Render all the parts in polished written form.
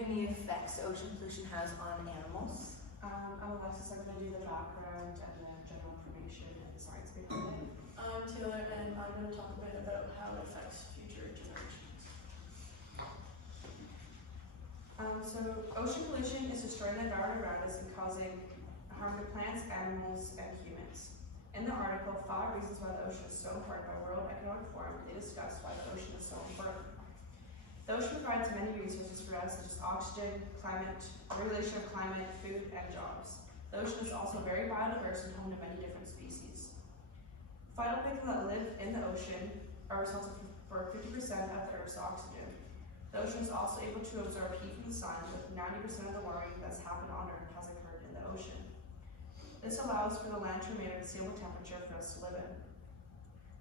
give me the effects ocean pollution has on animals? I'm Alexis. I'm going to do the background and the general information and the science behind it. I'm Taylor, and I'm going to talk a bit about how it affects future generations. So ocean pollution is destroying the environment around us and causing harm to plants, animals, and humans. In the article, 5 reasons why the ocean is so important by World Economic Forum, they discuss why the ocean is so important. The ocean provides many resources for us, such as oxygen, climate, regulation of climate, food, and jobs. The ocean is also very biodiverse and home to many different species. Phytoplankton that live in the ocean are responsible for 50% of the Earth's oxygen. The ocean is also able to absorb heat from the sun, with 90% of the warming that's happened on Earth has occurred in the ocean. This allows for the land to remain at a stable temperature for us to live in.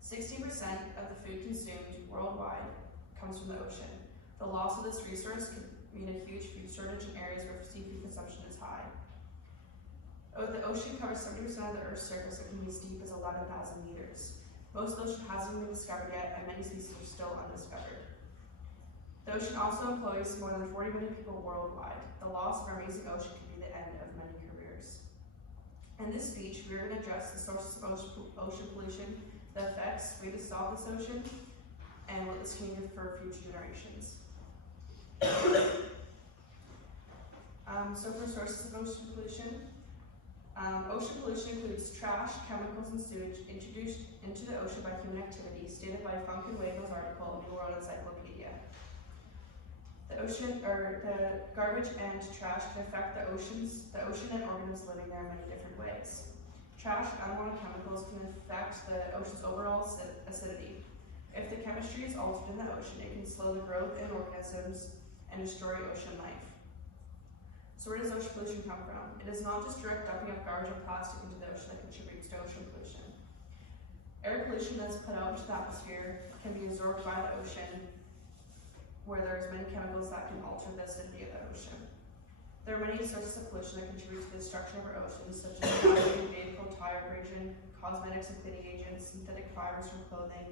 60% of the food consumed worldwide comes from the ocean. The loss of this resource could mean a huge food shortage in areas where seafood consumption is high. The ocean covers 70% of the Earth's surface and can be as deep as 11,000 meters. Most of the ocean hasn't been discovered yet, and many species are still undiscovered. The ocean also employs more than 40 million people worldwide. The loss of our amazing ocean could be the end of many careers. In this speech, we are going to address the sources of ocean pollution, the effects, ways to solve this ocean, and what this can mean for future generations. So for sources of ocean pollution includes trash, chemicals, and sewage introduced into the ocean by human activity, stated by Funk and Wagel's article in the World Encyclopedia. The garbage and trash can affect the ocean and organisms living there in many different ways. Trash and unwanted chemicals can affect the ocean's overall acidity. If the chemistry is altered in the ocean, it can slow the growth in organisms and destroy ocean life. So where does ocean pollution come from? It is not just direct dumping of garbage and plastic into the ocean that contributes to ocean pollution. Air pollution that is put out into the atmosphere can be absorbed by the ocean, where there's many chemicals that can alter the acidity of the ocean. There are many sources of pollution that contribute to the destruction of our oceans, such as plastic, vehicle, tire abrasion, cosmetics and cleaning agents, synthetic fibers from clothing,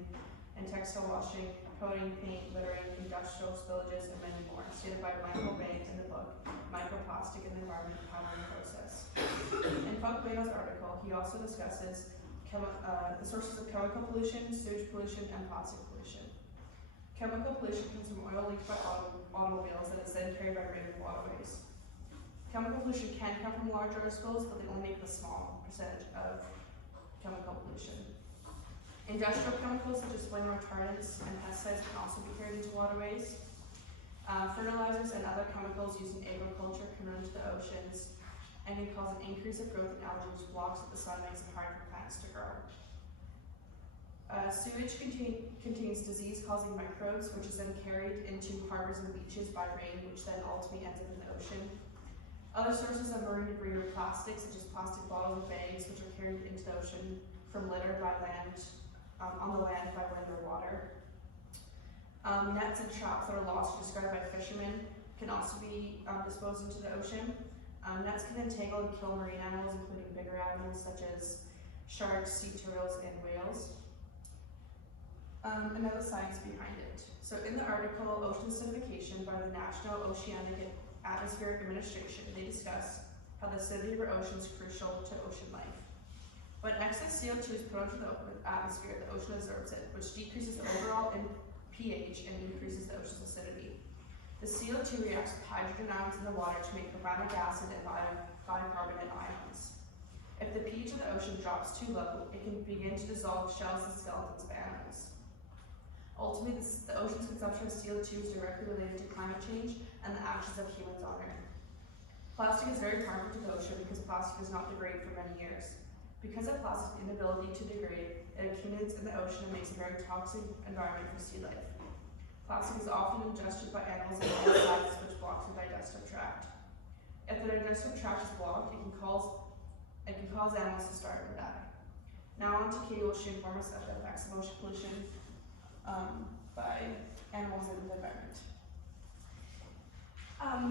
and textile washing, coating, paint, littering, industrial spillages, and many more, stated by Michael Bay in the book, Microplastic in the Environment Powering Process. In Funk Bay's article, he also discusses the sources of chemical pollution, sewage pollution, and plastic pollution. Chemical pollution comes from oil leaked by automobiles that is then carried by rain and waterways. Chemical pollution can come from large oil spills, but they only make a small percentage of chemical pollution. Industrial chemicals such as flame retardants and pesticides can also be carried into waterways. Fertilizers and other chemicals used in agriculture can run into the oceans and can cause an increase of growth in algae, which blocks what the sun makes it hard for plants to grow. Sewage contains disease-causing microbes, which is then carried into harbors and beaches by rain, which then ultimately ends up in the ocean. Other sources of marine debris are plastics, such as plastic bottles and bags, which are carried into the ocean from litter by land, on the land by wind or water. Nets and traps that are lost or discarded by fishermen can also be disposed into the ocean. Nets can entangle and kill marine animals, including bigger animals such as sharks, sea turtles, and whales. Another science behind it. So in the article, Ocean Acidification by the National Oceanic Atmospheric Administration, they discuss how the acidity of our ocean is crucial to ocean life. When excess CO2 is put into the atmosphere, the ocean absorbs it, which decreases the overall pH and increases the ocean's acidity. The CO2 reacts with hydrogen ions in the water to make carbonic acid and bicarbonate ions. If the pH of the ocean drops too low, it can begin to dissolve shells and skeletons of animals. Ultimately, the ocean's consumption of CO2 is directly related to climate change and the actions of humans on Earth. Plastic is very harmful to the ocean because plastic does not degrade for many years. Because of plastic's inability to degrade, it accumulates in the ocean and makes a very toxic environment for sea life. Plastic is often ingested by animals and insects, which blocks the digestive tract. If the digestive tract is blocked, it can cause animals to starve and die. Now on to Katie, will she inform us of the effects of ocean pollution by animals and the environment.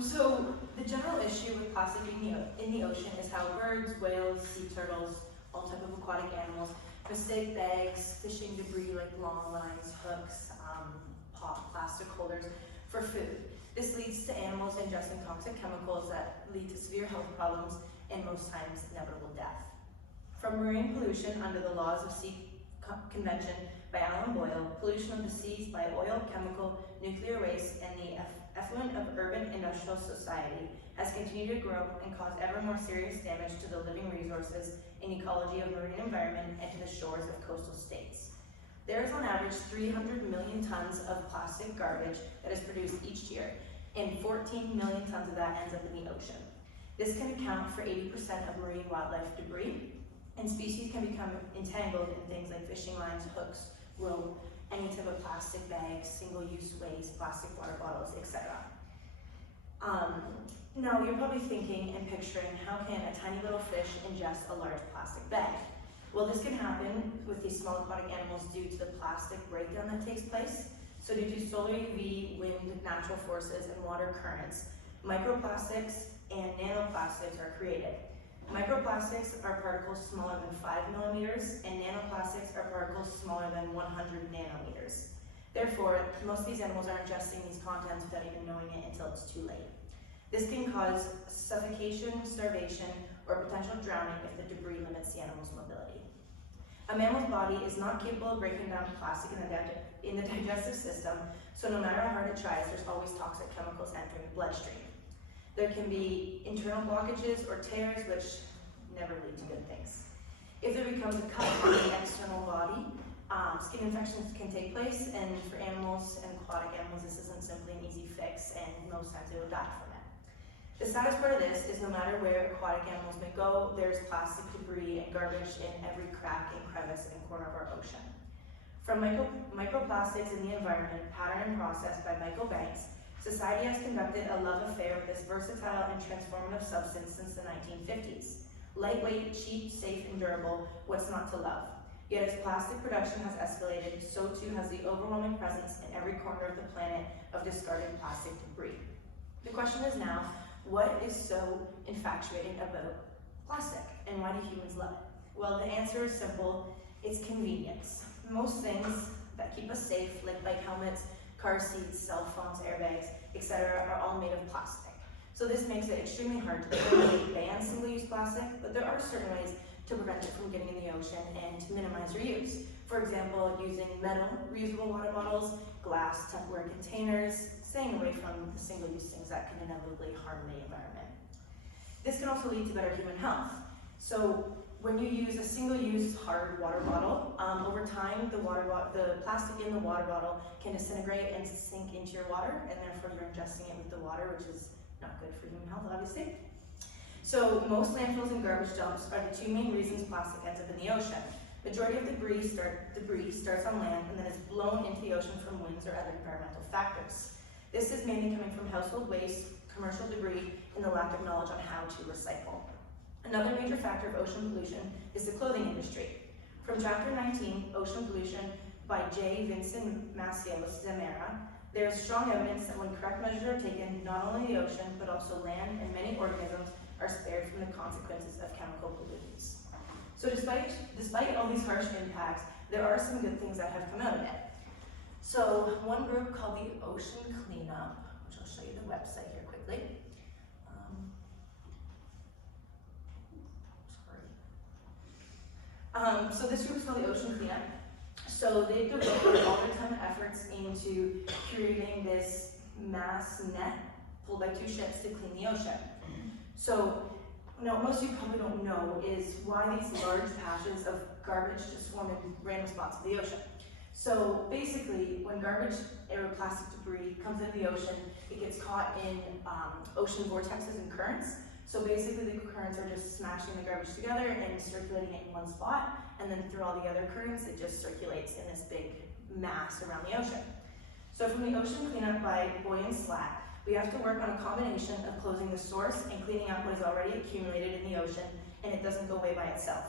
So the general issue with plastic in the ocean is how birds, whales, sea turtles, all type of aquatic animals, mistake bags, fishing debris like long lines, hooks, plastic holders for food. This leads to animals and ingesting toxic chemicals that lead to severe health problems and most times inevitable death. From marine pollution under the laws of Sea Convention by Alan Boyle, pollution of the seas by oil, chemical, nuclear waste, and the effluent of urban industrial society has continued to grow and cause ever more serious damage to the living resources and ecology of marine environment and to the shores of coastal states. There is on average 300 million tons of plastic garbage that is produced each year, and 14 million tons of that ends up in the ocean. This can account for 80% of marine wildlife debris, and species can become entangled in things like fishing lines, hooks, rope, any type of plastic bags, single-use waste, plastic water bottles, etc. Now you're probably thinking and picturing, how can a tiny little fish ingest a large plastic bag? Well, this can happen with these small aquatic animals due to the plastic breakdown that takes place. So due to solar UV, wind, natural forces, and water currents, microplastics and nanoplastics are created. Microplastics are particles smaller than 5 millimeters, and nanoplastics are particles smaller than 100 nanometers. Therefore, most of these animals are ingesting these contents without even knowing it until it's too late. This can cause suffocation, starvation, or potential drowning if the debris limits the animal's mobility. A mammal's body is not capable of breaking down plastic in the digestive system, so no matter how hard it tries, there's always toxic chemicals entering the bloodstream. There can be internal blockages or tears, which never lead to good things. If there becomes a cut on the external body, skin infections can take place, and for animals and aquatic animals, this isn't simply an easy fix, and most times they will die from it. The saddest part of this is no matter where aquatic animals may go, there's plastic debris and garbage in every crack and crevice and corner of our ocean. From microplastics in the environment, patterned and processed by Michael Banks, society has conducted a love affair with this versatile and transformative substance since the 1950s. Lightweight, cheap, safe, and durable, what's not to love? Yet as plastic production has escalated, so too has the overwhelming presence in every corner of the planet of discarded plastic debris. The question is now, what is so infatuating about plastic, and why do humans love it? Well, the answer is simple, it's convenience. Most things that keep us safe, like bike helmets, car seats, cell phones, airbags, etc., are all made of plastic. So this makes it extremely hard to ban single-use plastic, but there are certain ways to prevent it from getting in the ocean and to minimize reuse. For example, using metal reusable water bottles, glass Tupperware containers, staying away from the single-use things that can inevitably harm the environment. This can also lead to better human health. So when you use a single-use hard water bottle, over time the plastic in the water bottle can disintegrate and sink into your water, and therefore you're ingesting it with the water, which is not good for human health, obviously. So most landfills and garbage dumps are the two main reasons plastic ends up in the ocean. Majority of debris starts on land and then is blown into the ocean from winds or other environmental factors. This is mainly coming from household waste, commercial debris, and the lack of knowledge on how to recycle. Another major factor of ocean pollution is the clothing industry. From Chapter 19, Ocean Pollution, by J. Vincent Macios Zamora, there is strong evidence that when correct measures are taken, not only the ocean, but also land and many organisms are spared from the consequences of chemical pollutants. So despite all these harsh impacts, there are some good things that have come out of it. So one group called the Ocean Cleanup, which I'll show you the website here quickly. So this group is called the Ocean Cleanup. So they've devoted all their time and efforts into creating this mass net pulled by 2 ships to clean the ocean. So now most of you probably don't know is why these large patches of garbage just form in random spots of the ocean. So basically, when garbage or plastic debris comes into the ocean, it gets caught in ocean vortexes and currents. So basically the currents are just smashing the garbage together and circulating it in one spot, and then through all the other currents, it just circulates in this big mass around the ocean. So from the Ocean Cleanup by Boy and Slack, we have to work on a combination of closing the source and cleaning up what is already accumulated in the ocean, and it doesn't go away by itself.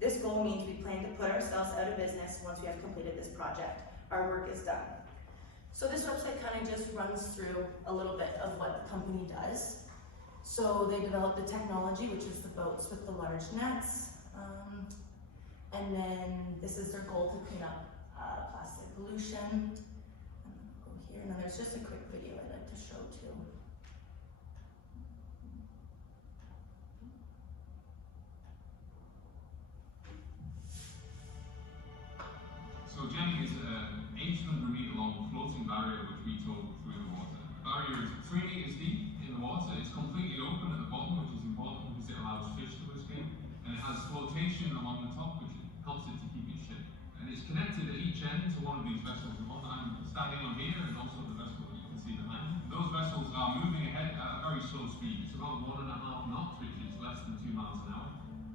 This goal means we plan to put ourselves out of business once we have completed this project. Our work is done. So this website kind of just runs through a little bit of what the company does. So they developed the technology, which is the boats with the large nets. And then this is their goal to clean up plastic pollution. Go here, and then there's just a quick video I'd like to show too. barrier which we towed through the water. The barrier is 3 meters deep in the water. It's completely open at the bottom, which is important because it allows fish to escape, and it has flotation along the top, which helps it to keep its shape. And it's connected at each end to one of these vessels. The one that I'm standing on here, and also the vessel that you can see behind me. Those vessels are moving ahead at a very slow speed. It's about 1.5 knots, which is less than 2 miles an hour.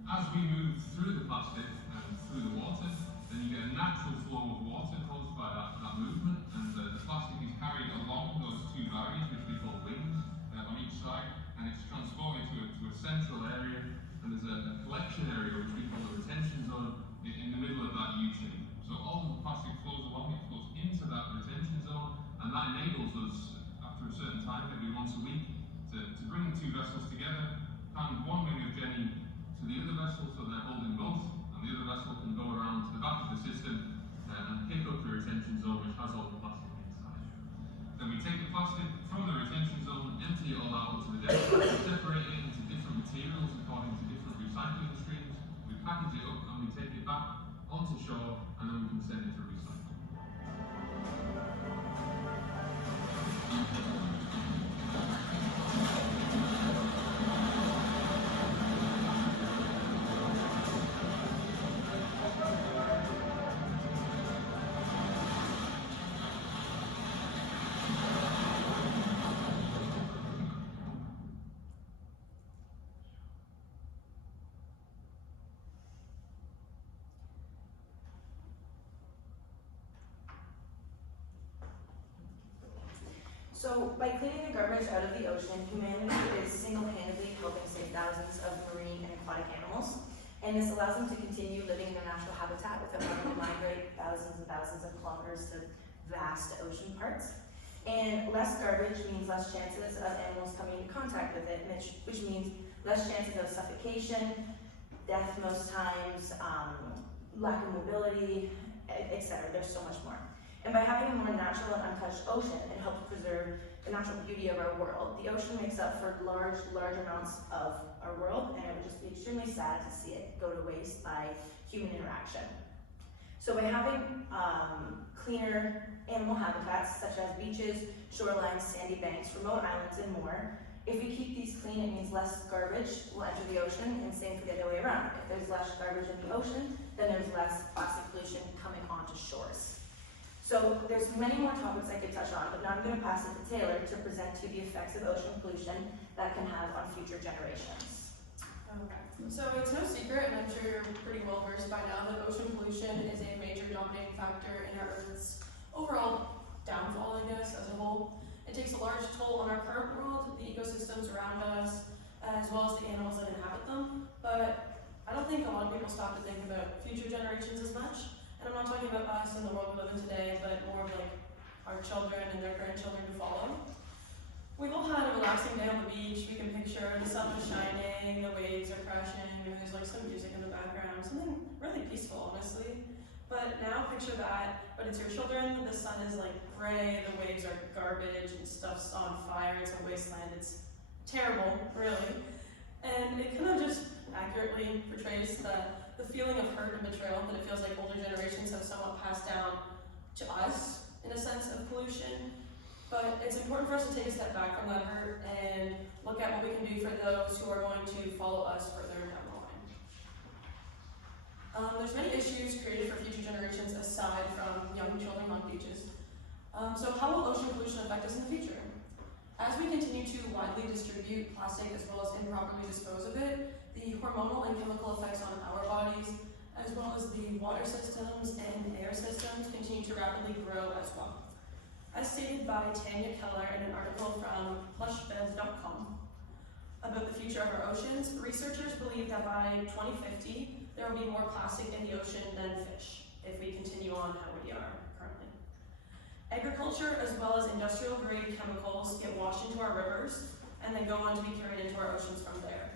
As we move through the plastic and through the water, then you get a natural flow of water caused by that movement, and the plastic is carried along those 2 barriers, which we call wings, on each side, and it's transported to a central area, and there's a collection area which we call the retention zone in the middle of that U-shape. So all of the plastic flows along, it goes into that retention zone, and that enables us, after a certain time, maybe once a week, to bring the 2 vessels together, hand one wing of Jenny to the other vessel so they're holding both, and the other vessel can go around to the back of the system and pick up the retention zone which has all the plastic inside. Then we take the plastic from the retention zone, empty it all out onto the deck, separate it into different materials according to different recycling streams. We package it up and we take it back onto shore, and then we can send it to recycling. So, by cleaning the garbage out of the ocean, humanity is single-handedly helping save thousands of marine and aquatic animals, and this allows them to continue living in their natural habitat without having to migrate thousands and thousands of kilometers to vast ocean parts. And less garbage means less chances of animals coming into contact with it, which means less chances of suffocation, death most times, lack of mobility, etc. There's so much more. And by having a more natural and untouched ocean, it helps preserve the natural beauty of our world. The ocean makes up for large amounts of our world, and it would just be extremely sad to see it go to waste by human interaction. So by having cleaner animal habitats, such as beaches, shorelines, sandy banks, remote islands, and more, if we keep these clean, it means less garbage will enter the ocean, and same for the other way around. If there's less garbage in the ocean, then there's less plastic pollution coming onto shores. So there's many more topics I could touch on, but now I'm going to pass it to Taylor to present to you the effects of ocean pollution that can have on future generations. Okay, so it's no secret, and I'm sure you're pretty well versed by now, that ocean pollution is a major dominating factor in our Earth's overall downfall, I guess, as a whole. It takes a large toll on our current world, the ecosystems around us, as well as the animals that inhabit them, but I don't think a lot of people stop to think about future generations as much. And I'm not talking about us and the world we live in today, but more of like our children and their grandchildren to follow. We've all had a relaxing day on the beach. We can picture the sun is shining, the waves are crashing, maybe there's like some music in the background, something really peaceful, honestly. But now picture that, but it's your children, the sun is like gray, the waves are garbage, and stuff's on fire, it's a wasteland, it's terrible, really. And it kind of just accurately portrays the feeling of hurt and betrayal that it feels like older generations have somewhat passed down to us in a sense of pollution. But it's important for us to take a step back from that hurt and look at what we can do for those who are going to follow us further down the line. There's many issues created for future generations aside from young children on beaches. So how will ocean pollution affect us in the future? As we continue to widely distribute plastic as well as improperly dispose of it, the hormonal and chemical effects on our bodies, as well as the water systems and air systems, continue to rapidly grow as well. As stated by Tanya Keller in an article from plushbeds.com about the future of our oceans, researchers believe that by 2050, there will be more plastic in the ocean than fish, if we continue on how we are currently. Agriculture as well as industrial grade chemicals get washed into our rivers and then go on to be carried into our oceans from there.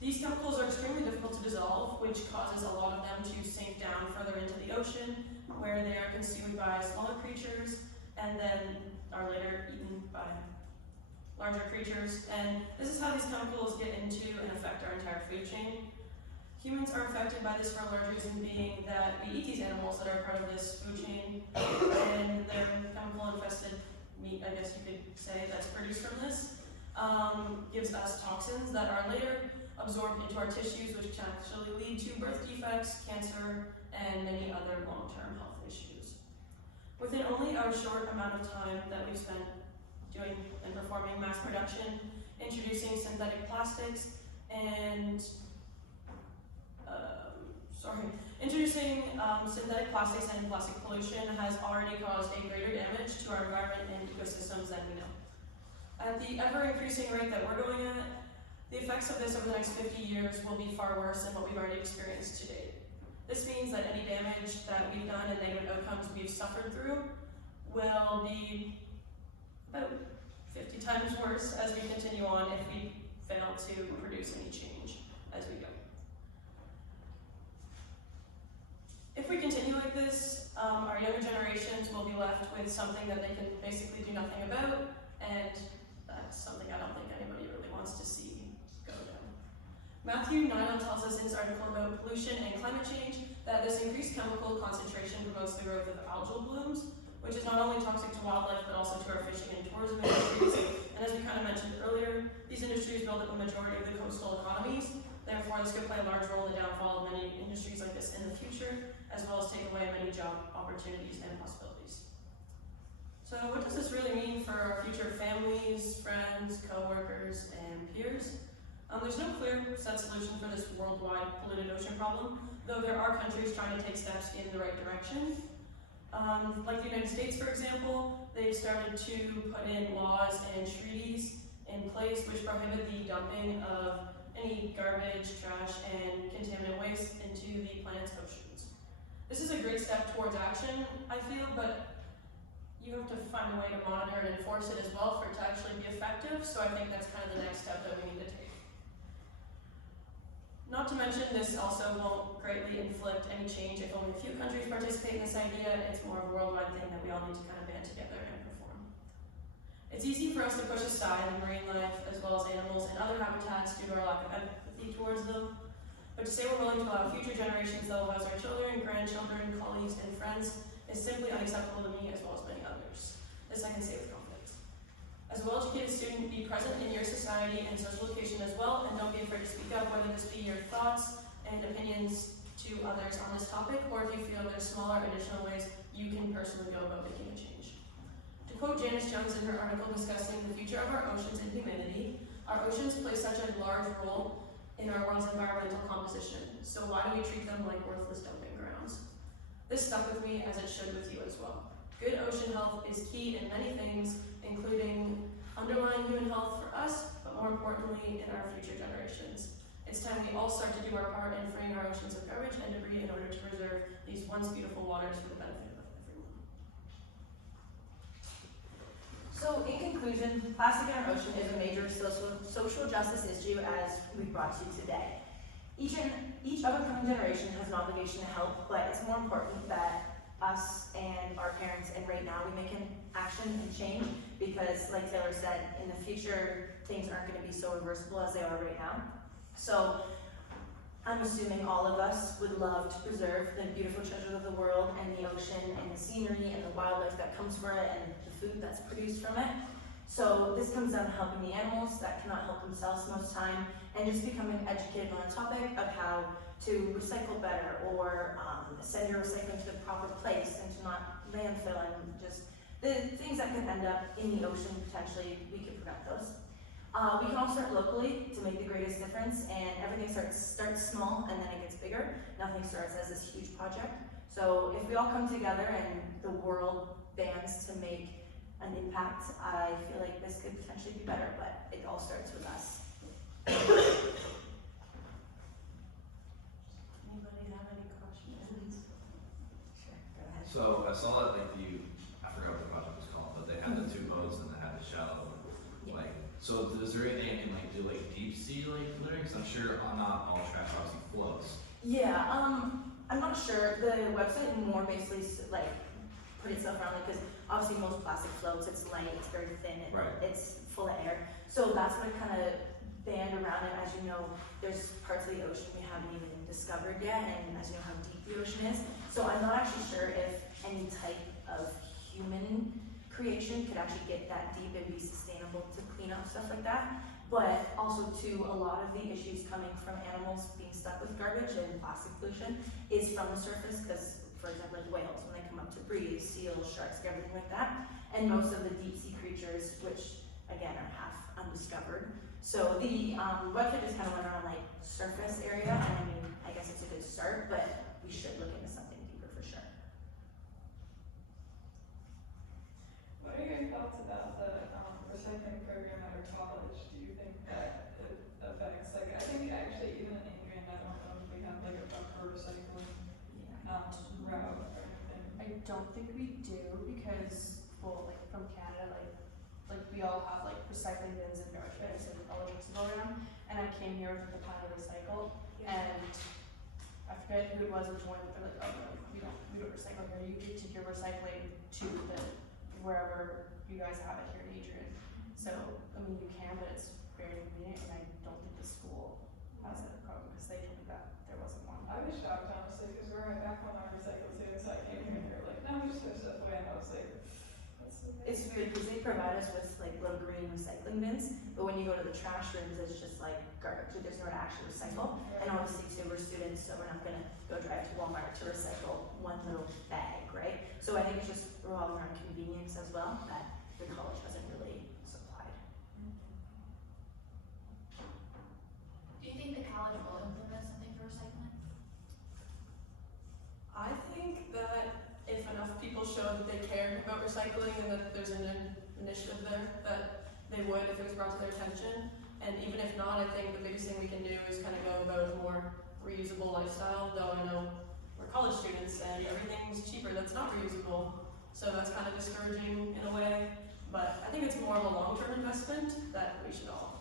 These chemicals are extremely difficult to dissolve, which causes a lot of them to sink down further into the ocean, where they are consumed by smaller creatures and then are later eaten by larger creatures. And this is how these chemicals get into and affect our entire food chain. Humans are affected by this for a large reason being that we eat these animals that are part of this food chain, and their chemical-infested meat, I guess you could say, that's produced from this, gives us toxins that are later absorbed into our tissues, which can actually lead to birth defects, cancer, and many other long-term health issues. Within only a short amount of time that we've spent doing and performing mass production, introducing synthetic plastics, and synthetic plastics and plastic pollution has already caused a greater damage to our environment and ecosystems than we know. At the ever-increasing rate that we're going at, the effects of this over the next 50 years will be far worse than what we've already experienced to date. This means that any damage that we've done and negative outcomes we've suffered through will be about 50 times worse as we continue on if we fail to produce any change as we go. If we continue like this, our younger generations will be left with something that they can basically do nothing about, and that's something I don't think anybody really wants to see go down. Matthew Nile tells us in his article about pollution and climate change that this increased chemical concentration promotes the growth of algal blooms, which is not only toxic to wildlife but also to our fishing and tourism industries. And as we kind of mentioned earlier, these industries build up a majority of the coastal economies. Therefore, this could play a large role in the downfall of many industries like this in the future, as well as take away many job opportunities and possibilities. So what does this really mean for our future families, friends, co-workers, and peers? There's no clear set solution for this worldwide polluted ocean problem, though there are countries trying to take steps in the right direction. Like the United States, for example, they've started to put in laws and treaties in place which prohibit the dumping of any garbage, trash, and contaminant waste into the planet's oceans. This is a great step towards action, I feel, but you have to find a way to monitor and enforce it as well for it to actually be effective, so I think that's kind of the next step that we need to take. Not to mention, this also won't greatly inflict any change if only a few countries participate in this idea. It's more of a worldwide thing that we all need to kind of band together and perform. It's easy for us to push aside the marine life as well as animals and other habitats due to our lack of empathy towards them. But to say we're willing to allow future generations that will house our children, grandchildren, colleagues, and friends is simply unacceptable to me as well as many others. This I can say with confidence. As a well-educated student, be present in your society and social location as well, and don't be afraid to speak up, whether this be your thoughts and opinions to others on this topic, or if you feel there's smaller additional ways you can personally go about making a change. To quote Janice Jones in her article discussing the future of our oceans and humanity, our oceans play such a large role in our world's environmental composition, so why do we treat them like worthless dumping grounds? This stuck with me as it should with you as well. Good ocean health is key in many things, including underlying human health for us, but more importantly in our future generations. It's time we all start to do our part in freeing our oceans of garbage and debris in order to preserve these once beautiful waters for the benefit of everyone. So in conclusion, plastic in our ocean is a major social justice issue as we brought to you today. Each upcoming generation has an obligation to help, but it's more important that us and our parents, and right now, we make an action and change, because like Taylor said, in the future, things aren't going to be so reversible as they are right now. So I'm assuming all of us would love to preserve the beautiful treasures of the world and the ocean and the scenery and the wildlife that comes from it and the food that's produced from it. So this comes down to helping the animals that cannot help themselves most time, and just becoming educated on a topic of how to recycle better, or send your recycling to the proper place, and to not landfill, and just the things that could end up in the ocean potentially, we could prevent those. We can all start locally to make the greatest difference, and everything starts small and then it gets bigger. Nothing starts as this huge project. So if we all come together and the world bands to make an impact, I feel like this could potentially be better, but it all starts with us. Anybody have any questions? Sure, go ahead. So I saw that I forgot what the project was called, but they had the two boats and they had the shallow, so is there anything you can do deep sea littering? Because I'm sure not all trash obviously floats. Yeah, I'm not sure. The website more basically put itself around because obviously most plastic floats, it's light, it's very thin, Right. It's full of air. So that's what it kind of band around it. As you know, there's parts of the ocean we haven't even discovered yet, and as you know how deep the ocean is. So I'm not actually sure if any type of human creation could actually get that deep and be sustainable to clean up stuff like that. But also too, a lot of the issues coming from animals being stuck with garbage and plastic pollution is from the surface, because for example, like whales, when they come up to breathe, seals, sharks, everything like that, and most of the deep sea creatures, which again are half undiscovered. So the website just kind of went around like surface area, and I mean, I guess it's a good start, but we should look into something deeper for sure. What are your thoughts about the recycling program at our college? Do you think that it affects, like, I think actually even in Adrian, I don't know if we have like a buffer recycling route or anything. I don't think we do because, well, like from Canada, like we all have like recycling bins and garbage bins and all of to go around. And I came here with the pile to recycle, and I forget who it was which one, but they're like, oh no, we don't recycle here. You can take your recycling to the wherever you guys have it here in Adrian. So I mean you can, but it's very convenient, and I don't think the school has a program because they told me that there wasn't one. I was shocked honestly, because we're right back on our recycle too, so I came here and they were like, no, we just throw stuff away, and I was like, that's okay. It's weird because they provide us with like little green recycling bins, but when you go to the trash rooms, it's just like garbage. So there's nowhere to actually recycle. And obviously too, we're students, so we're not gonna go drive to Walmart to recycle one little bag, right? So I think it's just revolving around convenience as well that the college hasn't really supplied. Do you think the college will implement something for recycling? I think that if enough people show that they care about recycling and that there's an initiative there, that they would if it was brought to their attention. And even if not, I think the biggest thing we can do is kind of go about a more reusable lifestyle, though I know we're college students and everything's cheaper that's not reusable. So that's kind of discouraging in a way. But I think it's more of a long-term investment that we should all